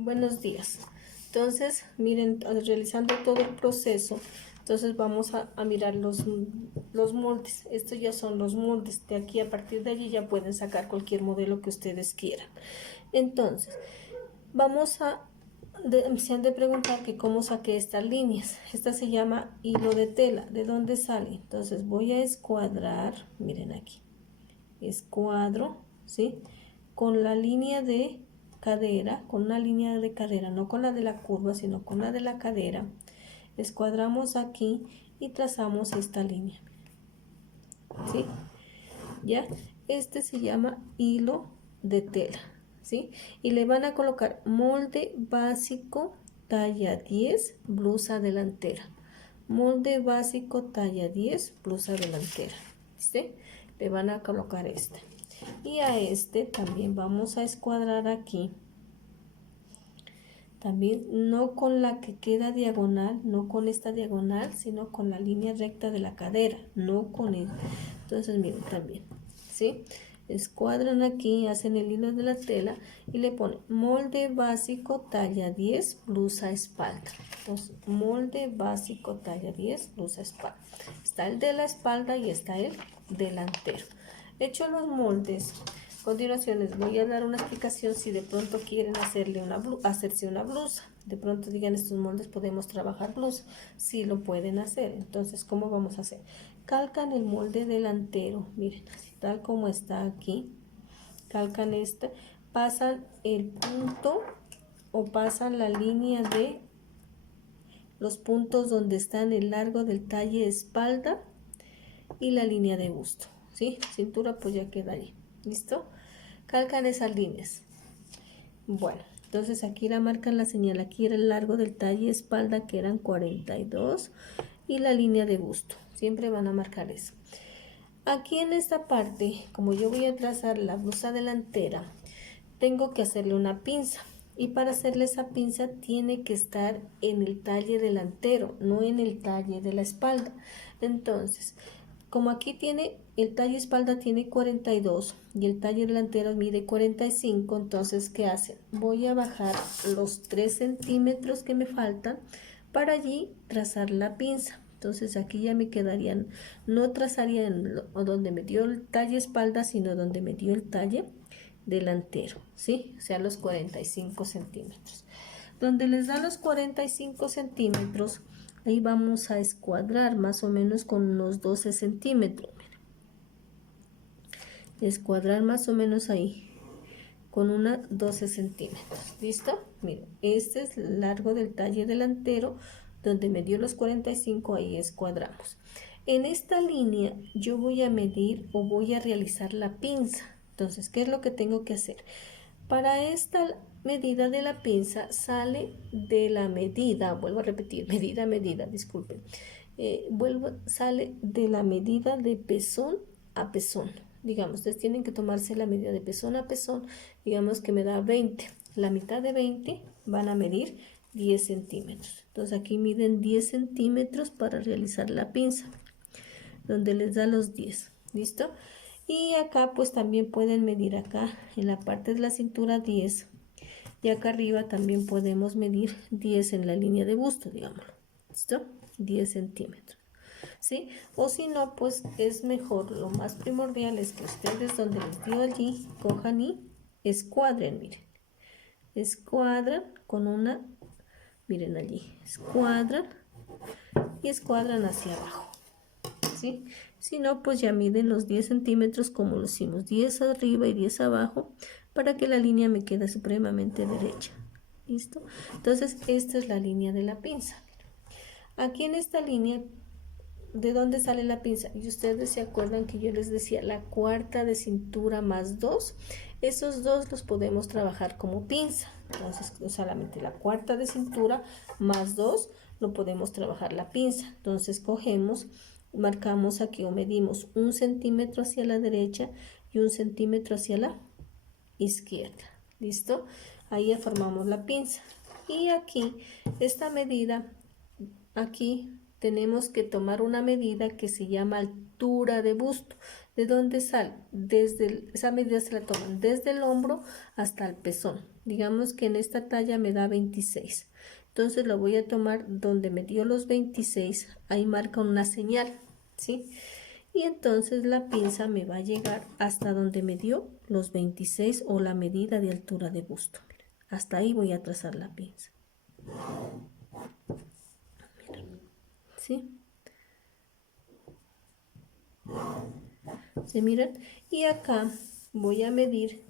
Buenos días. Entonces, miren, realizando todo el proceso, entonces vamos a mirar los moldes. Estos ya son los moldes. De aquí, a partir de allí, ya pueden sacar cualquier modelo que ustedes quieran. Entonces, vamos se han de preguntar que cómo saqué estas líneas. Esta se llama hilo de tela. ¿De dónde sale? Entonces, voy a escuadrar, miren aquí. Escuadro, ¿sí? Con la línea de cadera, con una línea de cadera, no con la de la curva, sino con la de la cadera. Escuadramos aquí y trazamos esta línea, ¿sí? ¿Ya? Este se llama hilo de tela, ¿sí? Y le van a colocar molde básico talla 10, blusa delantera. Molde básico talla 10, blusa delantera, ¿sí? Le van a colocar este. Y a este también vamos a escuadrar aquí. También no con la que queda diagonal, no con esta diagonal, sino con la línea recta de la cadera, no con él. Entonces, miren también, ¿sí? Escuadran aquí, hacen el hilo de la tela y le ponen molde básico talla 10, blusa espalda. Entonces, molde básico talla 10, blusa espalda. Está el de la espalda y está el delantero. Hecho los moldes, a continuación les voy a dar una explicación si de pronto quieren hacerse una blusa. De pronto digan, estos moldes podemos trabajar blusa. Sí lo pueden hacer. Entonces, ¿cómo vamos a hacer? Calcan el molde delantero, miren, así tal como está aquí. Calcan este, pasan el punto o pasan la línea de los puntos donde están el largo del talle espalda y la línea de busto, ¿sí? Cintura pues ya queda ahí, ¿listo? Calcan esas líneas. Bueno, entonces aquí la marcan la señal, aquí era el largo del talle espalda que eran 42 y la línea de busto, siempre van a marcar eso. Aquí en esta parte, como yo voy a trazar la blusa delantera, tengo que hacerle una pinza. Y para hacerle esa pinza tiene que estar en el talle delantero, no en el talle de la espalda. Entonces, como aquí tiene, el talle espalda tiene 42 y el talle delantero mide 45, entonces, ¿qué hacen? Voy a bajar los 3 centímetros que me faltan para allí trazar la pinza. Entonces aquí ya me quedarían, no trazaría donde me dio el talle espalda, sino donde me dio el talle delantero, ¿sí? O sea, los 45 centímetros. Donde les da los 45 centímetros, ahí vamos a escuadrar más o menos con unos 12 centímetros. Escuadrar más o menos ahí, con una 12 centímetros. ¿Listo? Miren, este es el largo del talle delantero, donde me dio los 45, ahí escuadramos. En esta línea yo voy a medir o voy a realizar la pinza. Entonces, ¿qué es lo que tengo que hacer? Para esta medida de la pinza sale de la medida, vuelvo a repetir, medida, disculpen, sale de la medida de pezón a pezón. Digamos, ustedes tienen que tomarse la medida de pezón a pezón, digamos que me da 20, la mitad de 20 van a medir 10 centímetros. Entonces aquí miden 10 centímetros para realizar la pinza, donde les da los 10, ¿listo? Y acá pues también pueden medir acá en la parte de la cintura 10 y acá arriba también podemos medir 10 en la línea de busto, digamos, ¿listo? 10 centímetros, ¿sí? O si no, pues es mejor, lo más primordial es que ustedes donde les dio allí, cojan y escuadren, miren, escuadran con una, miren allí, escuadran y escuadran hacia abajo, ¿sí? Si no, pues ya miden los 10 centímetros como lo hicimos, 10 arriba y 10 abajo, para que la línea me quede supremamente derecha. ¿Listo? Entonces, esta es la línea de la pinza. Aquí en esta línea, ¿de dónde sale la pinza? Y ustedes se acuerdan que yo les decía la cuarta de cintura más 2. Esos dos los podemos trabajar como pinza. Entonces, solamente la cuarta de cintura más 2 lo podemos trabajar la pinza. Entonces, cogemos, marcamos aquí o medimos 1 centímetro hacia la derecha y 1 centímetro hacia la izquierda. ¿Listo? Ahí ya formamos la pinza. Y aquí, esta medida, aquí tenemos que tomar una medida que se llama altura de busto. ¿De dónde sale? Esa medida se la toman desde el hombro hasta el pezón. Digamos que en esta talla me da 26. Entonces lo voy a tomar donde me dio los 26, ahí marca una señal, ¿sí? Y entonces la pinza me va a llegar hasta donde me dio los 26 o la medida de altura de busto. Hasta ahí voy a trazar la pinza. ¿Sí? ¿Se miran? Y acá voy a medir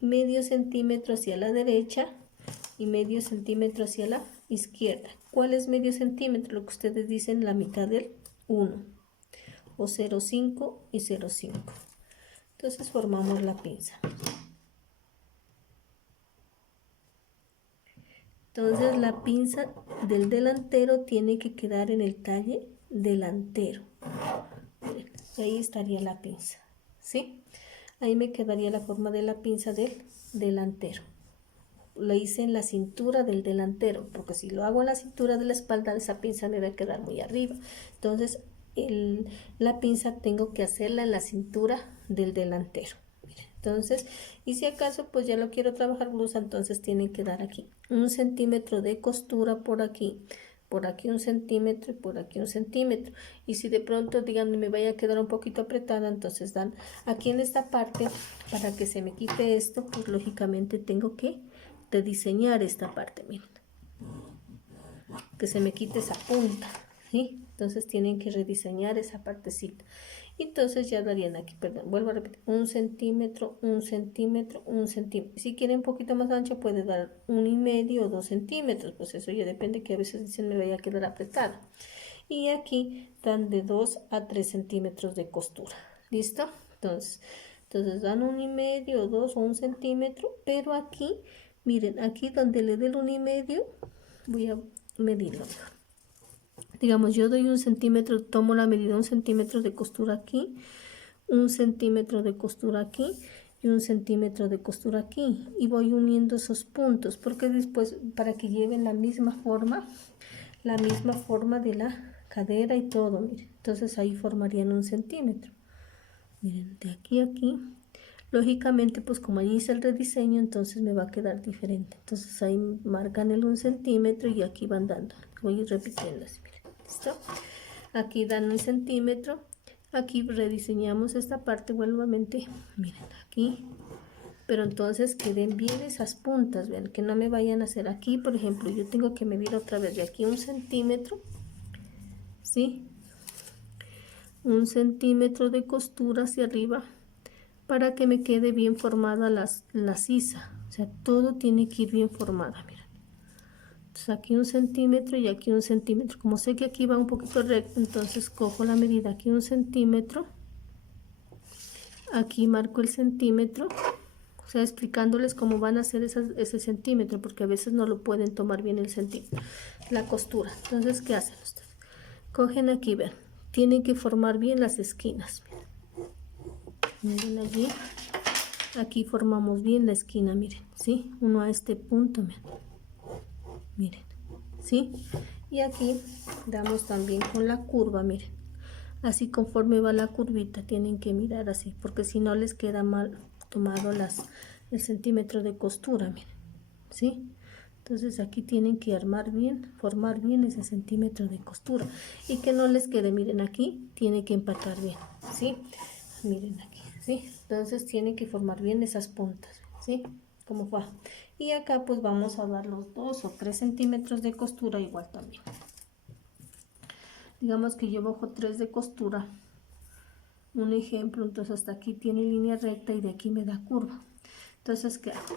medio centímetro hacia la derecha y medio centímetro hacia la izquierda. ¿Cuál es medio centímetro? Lo que ustedes dicen, la mitad del 1 o 0,5 y 0,5. Entonces formamos la pinza. Entonces la pinza del delantero tiene que quedar en el talle delantero. Y ahí estaría la pinza, ¿sí? Ahí me quedaría la forma de la pinza del delantero. Lo hice en la cintura del delantero, porque si lo hago en la cintura de la espalda, esa pinza me va a quedar muy arriba. Entonces la pinza tengo que hacerla en la cintura del delantero. Entonces, y si acaso pues ya lo quiero trabajar blusa, entonces tienen que dar aquí 1 centímetro de costura por aquí 1 centímetro y por aquí 1 centímetro. Y si de pronto, díganme, me vaya a quedar un poquito apretada, entonces dan aquí en esta parte, para que se me quite esto, pues lógicamente tengo que rediseñar esta parte, miren, que se me quite esa punta, ¿sí? Entonces tienen que rediseñar esa partecita. Entonces ya darían aquí, perdón, vuelvo a repetir, 1 centímetro, 1 centímetro, 1 centímetro. Si quieren un poquito más ancha, puede dar 1,5 o 2 centímetros, pues eso ya depende, que a veces dicen me vaya a quedar apretada. Y aquí dan de 2 a 3 centímetros de costura, ¿listo? Entonces dan 1,5 o 2 o 1 centímetro, pero aquí, miren, aquí donde le dé el 1,5, voy a medirlo mejor. Digamos, yo doy 1 centímetro, tomo la medida 1 centímetro de costura aquí, 1 centímetro de costura aquí y 1 centímetro de costura aquí, y voy uniendo esos puntos, porque después, para que lleven la misma forma de la cadera y todo, miren. Entonces ahí formarían 1 centímetro. Miren, de aquí a aquí. Lógicamente, pues como allí hice el rediseño, entonces me va a quedar diferente. Entonces ahí marcan el 1 centímetro y aquí van dando. Voy a ir repitiendo así, miren. ¿Listo? Aquí dan 1 centímetro. Aquí rediseñamos esta parte nuevamente. Miren, aquí. Pero entonces queden bien esas puntas, vean, que no me vayan a hacer aquí, por ejemplo, yo tengo que medir otra vez de aquí 1 centímetro, ¿sí? 1 centímetro de costura hacia arriba, para que me quede bien formada la sisa. O sea, todo tiene que ir bien formada, miren. Entonces aquí 1 centímetro y aquí 1 centímetro. Como sé que aquí va un poquito recto, entonces cojo la medida aquí 1 centímetro. Aquí marco el centímetro. O sea, explicándoles cómo van a hacer ese centímetro, porque a veces no lo pueden tomar bien el centímetro. La costura. Entonces, ¿qué hacen ustedes? Cogen aquí, ven. Tienen que formar bien las esquinas. Miren allí. Aquí formamos bien la esquina, miren, ¿sí? Uno a este punto, miren, ¿sí? Y aquí damos también con la curva, miren. Así conforme va la curvita, tienen que mirar así, porque si no les queda mal tomado el centímetro de costura, miren, ¿sí? Entonces aquí tienen que armar bien, formar bien ese centímetro de costura. Y que no les quede, miren, aquí tiene que empatar bien, ¿sí? Miren aquí, ¿sí? Entonces tiene que formar bien esas puntas, ¿sí? Como va. Y acá pues vamos a dar los 2 o 3 centímetros de costura igual también. Digamos que yo bajo 3 de costura. Un ejemplo, entonces hasta aquí tiene línea recta y de aquí me da curva. Entonces, ¿qué hago?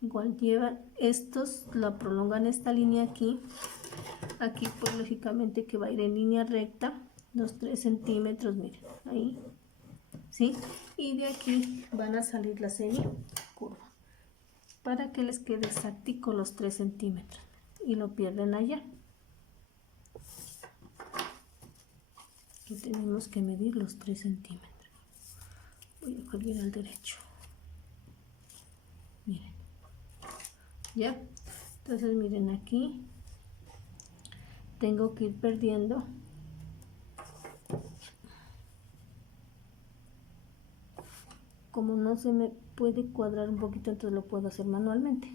Igual lleva estos, la prolongan esta línea aquí. Aquí pues lógicamente que va a ir en línea recta. 2-3 centímetros, miren, ahí. ¿Sí? Y de aquí van a salir la semi curva para que les quede exactico los 3 centímetros y lo pierden allá. Aquí tenemos que medir los 3 centímetros. Voy a coger al derecho. Miren. ¿Ya? Entonces miren, aquí tengo que ir perdiendo Como no se me puede cuadrar un poquito, entonces lo puedo hacer manualmente.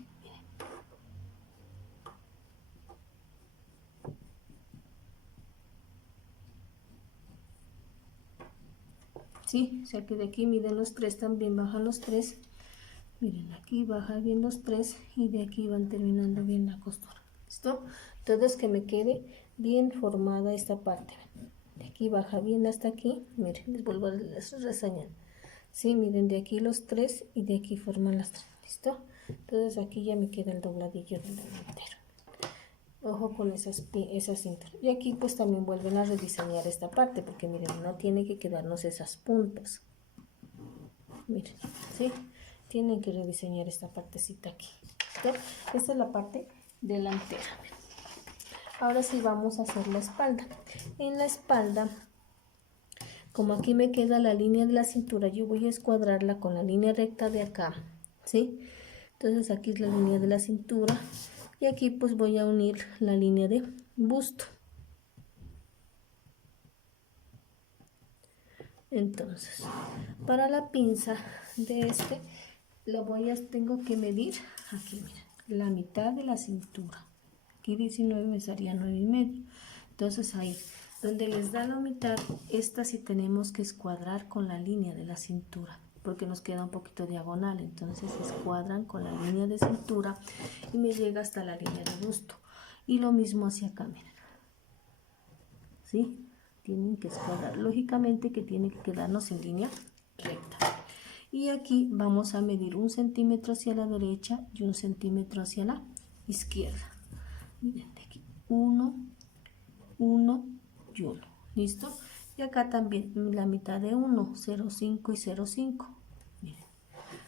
Sí, o sea que de aquí miden los 3, también bajan los 3. Miren, aquí baja bien los 3 y de aquí van terminando bien la costura. ¿Listo? Entonces que me quede bien formada esta parte. De aquí baja bien hasta aquí. Miren, les vuelvo a reseñar. Sí, miren, de aquí los 3 y de aquí forman las 3. ¿Listo? Entonces aquí ya me queda el dobladillo del delantero. Ojo con esas cintas. Y aquí pues también vuelven a rediseñar esta parte, porque miren, no tiene que quedarnos esas puntas. Miren, ¿sí? Tienen que rediseñar esta partecita aquí. ¿Listo? Esta es la parte delantera. Ahora sí vamos a hacer la espalda. En la espalda, como aquí me queda la línea de la cintura, yo voy a escuadrarla con la línea recta de acá, ¿sí? Entonces aquí es la línea de la cintura y aquí pues voy a unir la línea de busto. Entonces, para la pinza de tengo que medir aquí, miren, la mitad de la cintura. Aquí 19 me salía 9,5. Entonces ahí, donde les da la mitad, esta sí tenemos que escuadrar con la línea de la cintura, porque nos queda un poquito diagonal. Entonces escuadran con la línea de cintura y me llega hasta la línea de busto. Y lo mismo hacia acá, miren. ¿Sí? Tienen que escuadrar. Lógicamente que tiene que quedarnos en línea recta. Y aquí vamos a medir 1 centímetro hacia la derecha y 1 centímetro hacia la izquierda. Miren, de aquí 1, 1 y 1. ¿Listo? Y acá también la mitad de 1, 0,5 y 0,5. Miren,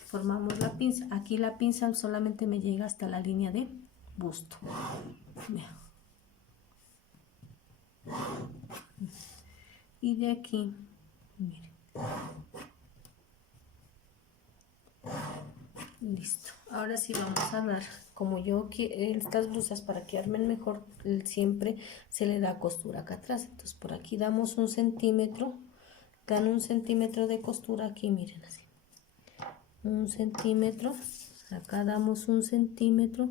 formamos la pinza. Aquí la pinza solamente me llega hasta la línea de busto. Miren. Y de aquí, miren. Listo. Ahora sí vamos a dar, como yo quiero estas blusas para que armen mejor, siempre se le da costura acá atrás. Entonces por aquí damos 1 centímetro, dan 1 centímetro de costura aquí, miren así. 1 centímetro, acá damos 1 centímetro,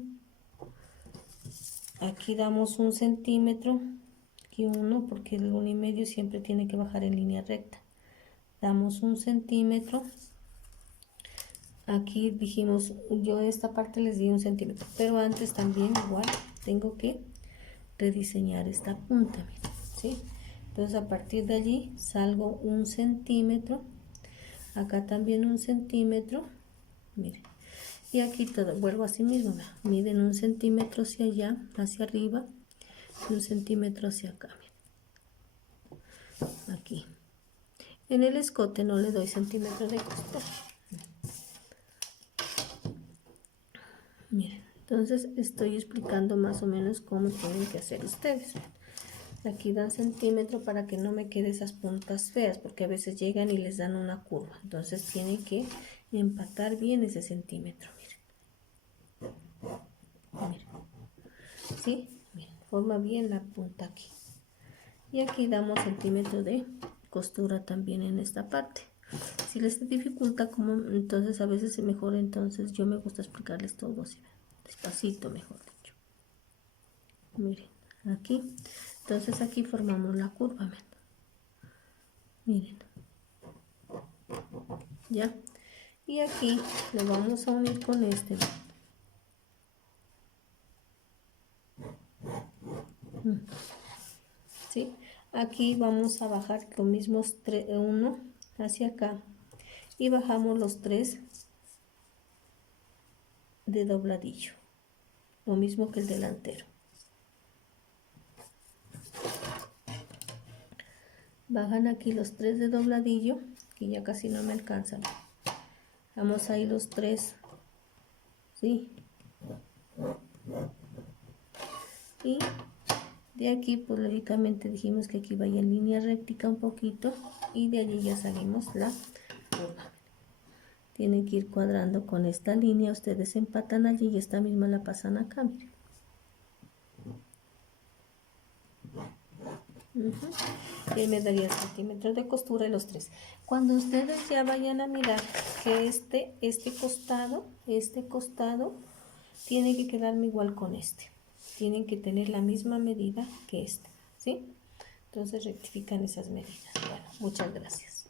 aquí damos 1 centímetro, aquí 1 porque el 1,5 siempre tiene que bajar en línea recta. Damos 1 centímetro. Aquí dijimos, yo esta parte les di 1 centímetro, pero antes también igual tengo que rediseñar esta punta, miren, ¿sí? Entonces a partir de allí salgo 1 centímetro, acá también 1 centímetro, miren, y aquí todo, vuelvo así mismo, miden 1 centímetro hacia allá, hacia arriba, y 1 centímetro hacia acá, miren. Aquí. En el escote no le doy centímetros de costura. Miren, entonces estoy explicando más o menos cómo tienen que hacer ustedes. Aquí dan centímetro para que no me quede esas puntas feas, porque a veces llegan y les dan una curva. Entonces tienen que empatar bien ese centímetro. Miren. Miren. ¿Sí? Miren, forma bien la punta aquí. Y aquí damos centímetro de costura también en esta parte. Si les dificulta, como entonces a veces es mejor, entonces yo me gusta explicarles todo así, despacito, mejor dicho. Miren, aquí, entonces aquí formamos la curva, miren, ya, y aquí lo vamos a unir con este, ¿sí? Aquí vamos a bajar los mismos 1 hacia acá y bajamos los 3 de dobladillo, lo mismo que el delantero. Bajan aquí los 3 de dobladillo, que ya casi no me alcanzan. Vamos ahí los 3, ¿sí? Y de aquí, pues lógicamente dijimos que aquí vaya en línea recta un poquito y de allí ya salimos la curva. Tienen que ir cuadrando con esta línea, ustedes empatan allí y esta misma la pasan acá, miren. Y él me daría centímetros de costura y los 3. Cuando ustedes ya vayan a mirar que este costado tiene que quedarme igual con este. Tienen que tener la misma medida que este, ¿sí? Entonces rectifican esas medidas. Bueno, muchas gracias.